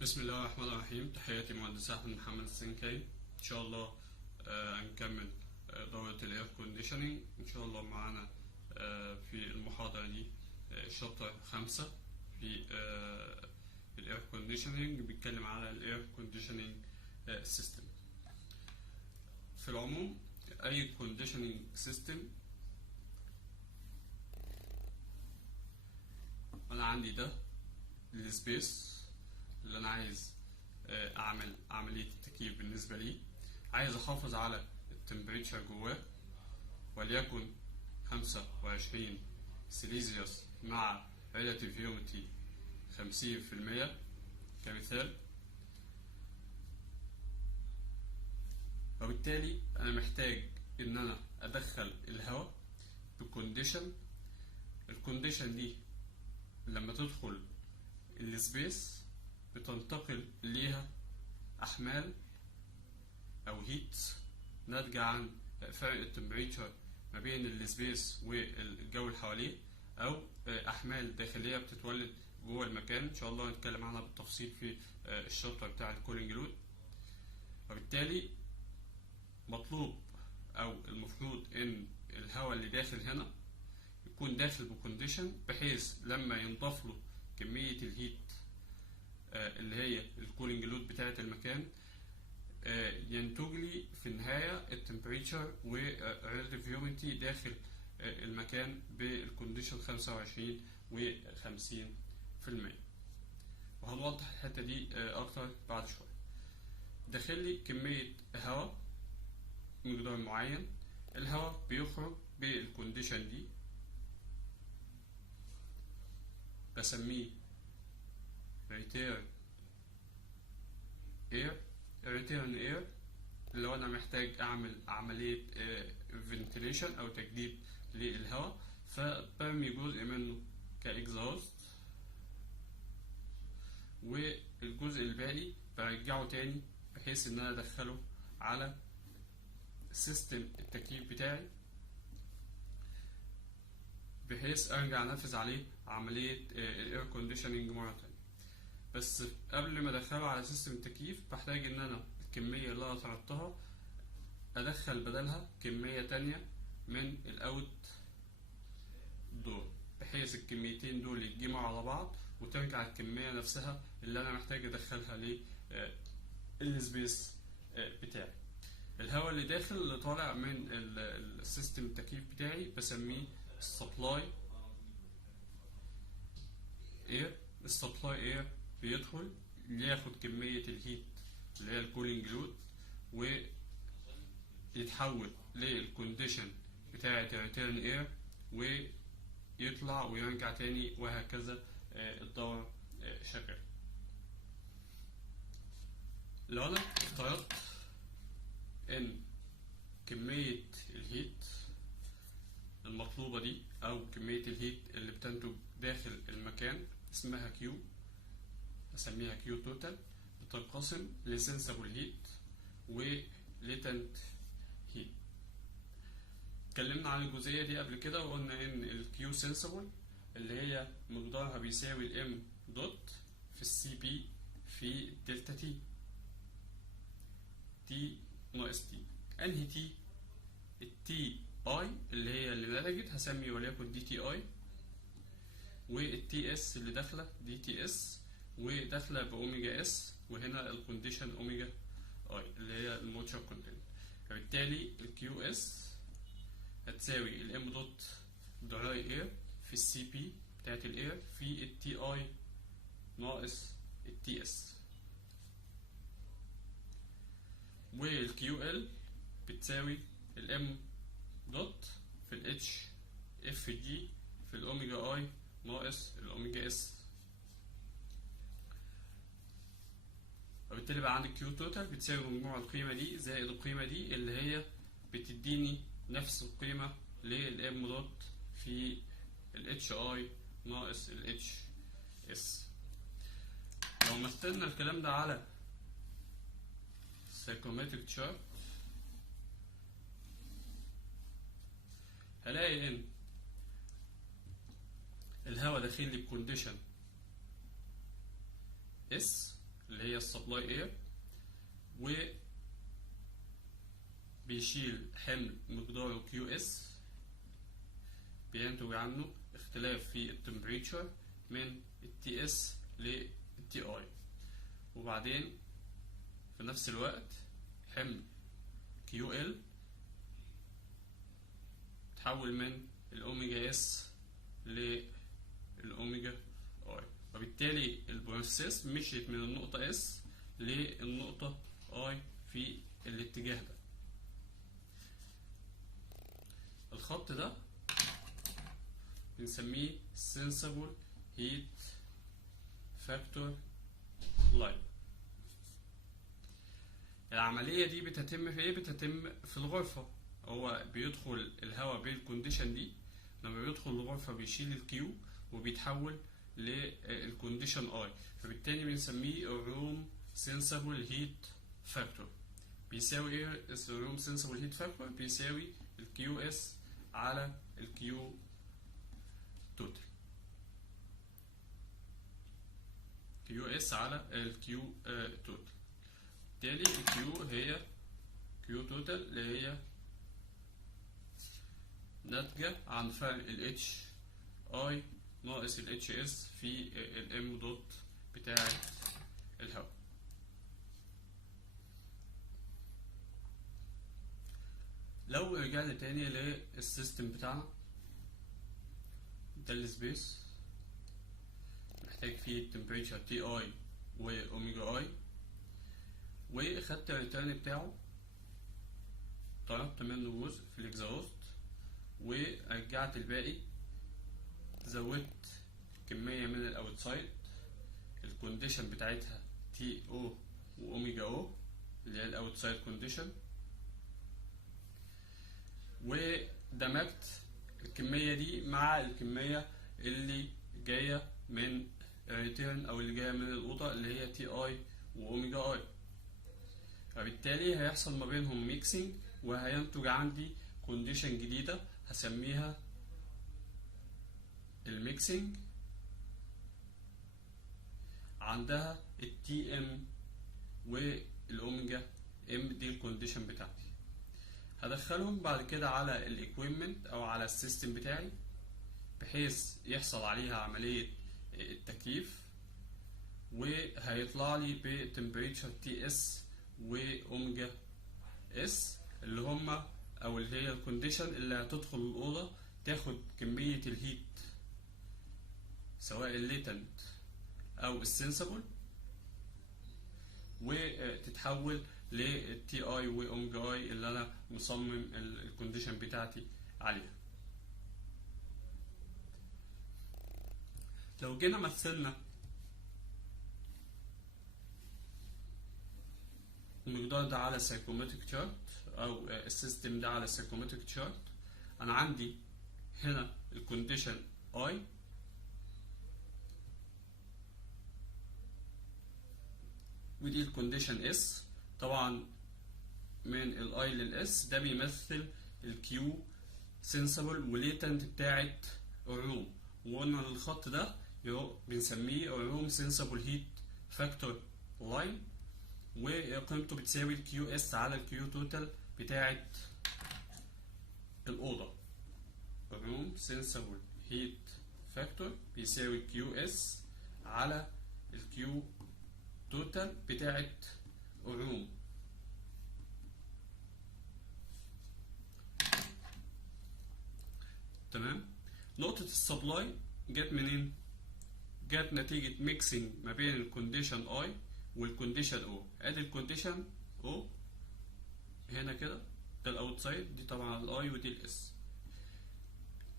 بسم الله الرحمن الرحيم. تحياتي مهندس أحمد محمد السنكي. إن شاء الله هنكمل دورة الإير كونديشنينج. إن شاء الله معانا في المحاضرة دي شابتر 5 في الإير كونديشنينج، بيتكلم على الإير كونديشنينج سيستم. في العموم أي كونديشنينج سيستم، أنا عندي ده السبيس اللي انا عايز اعمل عملية التكييف بالنسبة لي. عايز احافظ على التمبريتشر جواه وليكن 25 سيليزيوس مع relative humidity 50% كمثال. وبالتالي انا محتاج ان انا ادخل الهواء بكونديشن. الكونديشن دي لما تدخل السبيس بتنتقل ليها أحمال أو هيت ناتجة عن فرق التمبريتشر ما بين السبيس والجو اللي حواليه، أو أحمال داخلية بتتولد جوه المكان. إن شاء الله هنتكلم عنها بالتفصيل في الشابتر بتاع الكولينج لود. وبالتالي مطلوب أو المفروض إن الهواء اللي داخل هنا يكون داخل بكونديشن بحيث لما ينضاف له كمية الهيت اللي هي الكولينج لود بتاعة المكان ينتج لي في النهاية التمبريتشر والريلاتيف هيوميديتي داخل المكان بالكونديشن 25 و50%. وهنوضح الحتة دي أكتر بعد شوية. داخل لي كمية هواء مقدار معين، الهواء بيخرج بالكونديشن دي بسميه return air. لو انا محتاج اعمل عملية ventilation او تجديد للهواء فبرمي جزء منه كاكزاوست، والجزء الباقي برجعه تاني بحيث ان انا ادخله على سيستم التكييف بتاعي بحيث ارجع انفذ عليه عملية الاير كونديشننج مرة تانية. بس قبل ما ادخله على سيستم التكييف بحتاج ان انا الكمية اللي انا طردتها ادخل بدلها كمية تانية من الاوت دور، بحيث الكميتين دول يتجمعوا على بعض وترجع الكمية نفسها اللي انا محتاج ادخلها للسبيس بتاعي. الهواء اللي داخل اللي طالع من السيستم التكييف بتاعي بسميه السبلاي اير. السبلاي اير بيدخل ياخد كمية الهيت اللي هي الكولينج لود ويتحول للكونديشن بتاعة الريتيرن اير ويطلع ويرجع تاني، وهكذا الدورة شغالة. لو انا افترضت ان كمية الهيت المطلوبة دي او كمية الهيت اللي بتنتج داخل المكان اسمها كيو، اسميها كيو توتال، بتنقسم لسنسبل هيت وليتنت هيت. اتكلمنا عن الجزئية دي قبل كده وقلنا ان الكيو سنسبل اللي هي مقدارها بيساوي الام دوت في السي بي في دلتا تي ناقص تي. انهي تي؟ التي اي اللي هي اللي نتجت هسمي وليكن دي تي اي، والتي اس اللي داخله دي تي اس وداخله باوميجا اس، وهنا الكونديشن اوميجا اي اللي هي الموتشر كونتنت. فبالتالي الكيو اس هتساوي الام دوت دراي اير في السي بي بتاعت الاير في التي اي ناقص التي اس، والكيو ال بتساوي الام دوت في الاتش اف جي في الاوميجا اي ناقص الاوميجا اس. وبالتالي بقى عندي كيو توتال بتساوي مجموع القيمة دي زائد القيمة دي اللي هي بتديني نفس القيمة للام دوت في الاتش اي ناقص الاتش اس. لو مثلنا الكلام ده على سايكومتريك تشارت هلاقي ان الهواء داخل لي بكونديشن اس اللي هي السبلاي اير، وبيشيل حمل مقداره كيو اس بينتج عنه اختلاف في التمبريتشر من التي اس للتي اي، وبعدين في نفس الوقت حمل كيو ال تحول من الاوميجا اس للاوميجا اي، وبالتالي البروسيس مشيت من النقطة اس للنقطة اي في الاتجاه ده. الخط ده بنسميه sensible heat factor line. العملية دي بتتم في ايه؟ بتتم في الغرفة. هو بيدخل الهواء بالكونديشن دي، لما بيدخل الغرفة بيشيل الكيو وبيتحول للكونديشن اي، فبالتالي بنسميه الروم sensible heat factor. بيساوي ايه الروم sensible heat factor؟ بيساوي الكيو اس على الكيو توتال، كيو اس على الكيو توتال. بالتالي الكيو هي كيو توتال اللي هي ناتجة عن فرق ال اتش اي ناقص ال اتش اس في الام دوت بتاعة الهواء. لو رجعنا تاني للسيستم بتاعنا ده السبيس، محتاج فيه التمبريتشر تي اي واوميجا اي، وخدت الريتيرن بتاعه طلبت منه جزء في الاكزاوست ورجعت الباقي، زودت كمية من الاوتسايد الكونديشن بتاعتها تي او واوميجا او اللي هي الاوتسايد كونديشن، ودمجت الكمية دي مع الكمية اللي جاية من الريتيرن او اللي جاية من الأوضة اللي هي تي اي واوميجا اي، فبالتالي هيحصل ما بينهم ميكسينج وهينتج عندي كونديشن جديدة هسميها الميكسينج، عندها التي ام والاوميجا ام دي الكونديشن بتاعتي. هدخلهم بعد كده على الايكويبمنت او على السيستم بتاعي بحيث يحصل عليها عملية التكييف، وهيطلع لي بتمبريتشر تي اس واوميجا اس اللي هما او اللي هي الكونديشن اللي هتدخل الأوضة تاخد كمية الهيت سواء الليتنت او السنسبل وتتحول للتي اي واوميجا اي اللي انا مصمم الكونديشن بتاعتي عليها. لو جينا مثلنا المقدار ده على سايكومتريك تشارت او السيستم ده على سايكومتريك تشارت، انا عندي هنا الكونديشن اي ودي الكونديشن اس، طبعا من الاي للاس ده بيمثل الكيو سنسبل وليتنت بتاعت الروم، وقلنا الخط ده بنسميه الروم سنسبل هيت فاكتور لاين، وقيمته بتساوي الكيو اس على الكيو توتال بتاعت الأوضة. الروم سنسبل هيت فاكتور بيساوي الكيو اس على الكيو توتال بتاعت الروم. تمام. نقطة السبلاي جت منين؟ جت نتيجة ميكسينج ما بين الكونديشن اي والكونديشن او. ادي الكونديشن او هنا كده، ده الاوتسايد، دي طبعا الاي ودي الاس.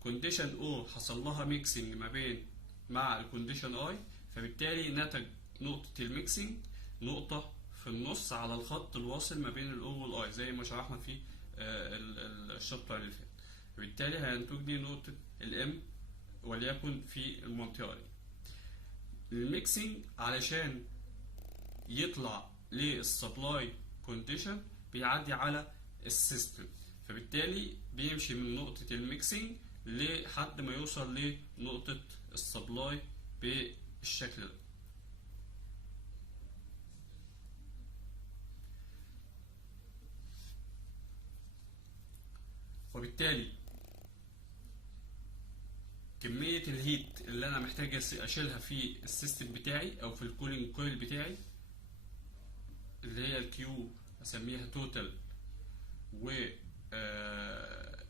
كونديشن او حصل لها ميكسينج ما بين مع الكونديشن اي، فبالتالي نتج نقطة الميكسينج نقطة في النص على الخط الواصل ما بين الاو والاي زي ما شرحنا في الشابتر اللي فات، وبالتالي هينتج لي نقطة الام وليكن في المنطقة دي. الميكسينج علشان يطلع للسبلاي كونديشن بيعدي على السيستم، فبالتالي بيمشي من نقطة الميكسينج لحد ما يوصل لنقطة السبلاي بالشكل ده. وبالتالي كمية الهيت اللي انا محتاج اشيلها في السيستم بتاعي او في الكولينج كويل بتاعي اللي هي الكيو اسميها توتال و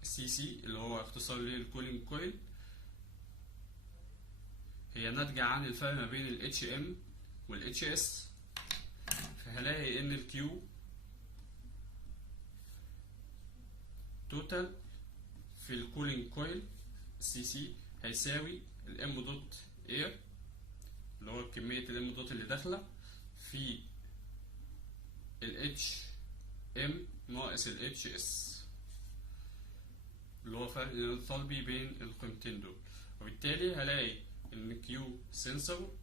سي سي اللي هو اختصار للكولينج كويل، هي ناتجة عن الفرق ما بين ال HM وال HS. فهلاقي ان ال Q توتال في الكولينج كويل سي سي هيساوي ال M دوت اير اللي هو كمية ال M دوت اللي داخلة في ال HM ناقص ال HS اللي هو فرق الطلبي بين القيمتين دول. وبالتالي هلاقي ان Q سنسور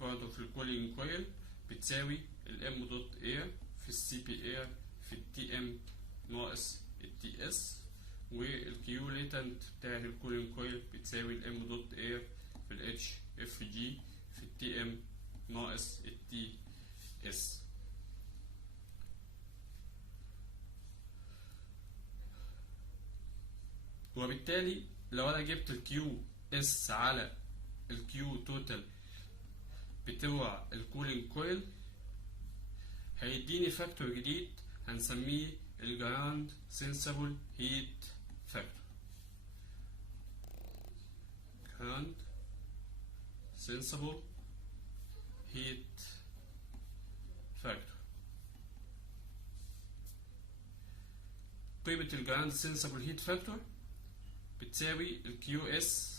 برضه في الكولينج كويل بتساوي ال M دوت اير في السي بي اير في ال TM ناقص ال TS، وال Q ليتنت بتاع الكولينج كويل بتساوي ال M دوت اير في ال HFG في ال TM ناقص ال TS. وبالتالي لو انا جبت ال QS على ال Q توتال بتوع الكولينج كويل هيديني فاكتور جديد هنسميه الجراوند سنسبل هيت فاكتور. جراوند سنسبل هيت فاكتور. قيمة الجراوند سنسبل هيت فاكتور بتساوي ال QS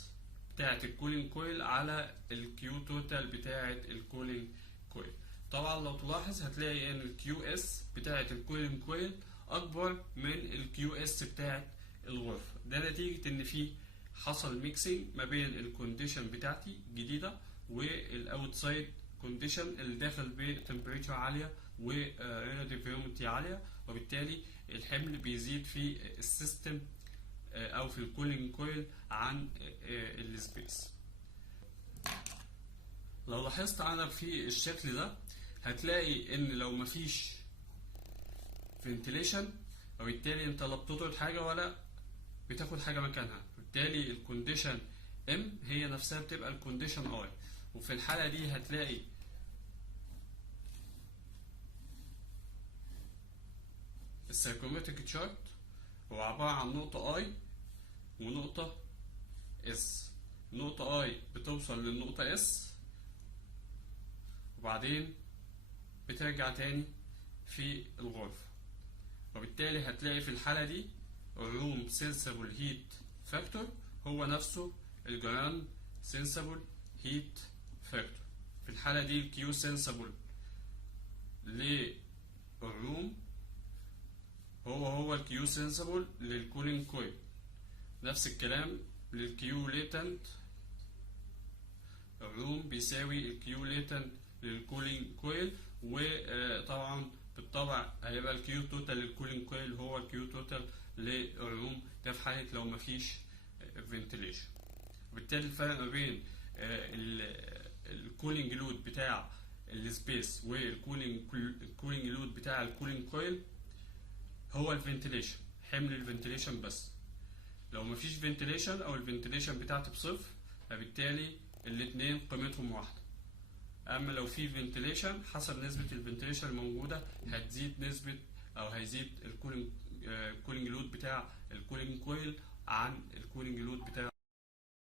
بتاعت الكولينج كويل على ال Q توتال بتاعت الكولينج كويل. طبعا لو تلاحظ هتلاقي ان ال QS بتاعت الكولينج كويل اكبر من ال QS بتاعت الغرفة. ده نتيجة ان في حصل ميكسينج ما بين الكونديشن بتاعتي الجديدة والاوتسايد كونديشن اللي داخل بتمبريتشر عالية وريلاتيف هيوميديتي عالية، وبالتالي الحمل بيزيد في السيستم او في الكولينج كويل عن السبيس. لو لاحظت انا في الشكل ده هتلاقي ان لو مفيش فنتيليشن وبالتالي انت لا بتطرد حاجه ولا بتاخد حاجه مكانها، بالتالي الكونديشن ام هي نفسها بتبقى الكونديشن اي. وفي الحاله دي هتلاقي السايكومتريك تشارت هو عباره عن نقطه اي ونقطه اس. نقطه اي بتوصل للنقطه اس وبعدين بترجع تاني في الغرفة، وبالتالي هتلاقي في الحالة دي الروم سنسبل هيت فاكتور هو نفسه الجراوند سنسبل هيت فاكتور. في الحالة دي الكيو سنسبل للروم هو الكيو سنسبل للكولينج كويل، نفس الكلام للكيو ليتنت الروم بيساوي الكيو ليتنت للكولينج كويل. وطبعا بالطبع هيبقى الكيو توتال للكولينج كويل هو الكيو توتال للروم، ده في حالة لو مفيش فنتيليشن. وبالتالي الفرق ما بين الكولينج لود بتاع السبيس والكولينج لود بتاع الكولينج كويل هو الفنتيليشن، حمل الفنتيليشن بس. لو مفيش فنتيليشن او الفنتيليشن بتاعتي بصفر فبالتالي الاتنين قيمتهم واحدة. اما لو في فنتيليشن حسب نسبة الفنتيليشن الموجودة هتزيد نسبة او هيزيد الكولينج لود بتاع الكولينج كويل عن الكولينج لود بتاع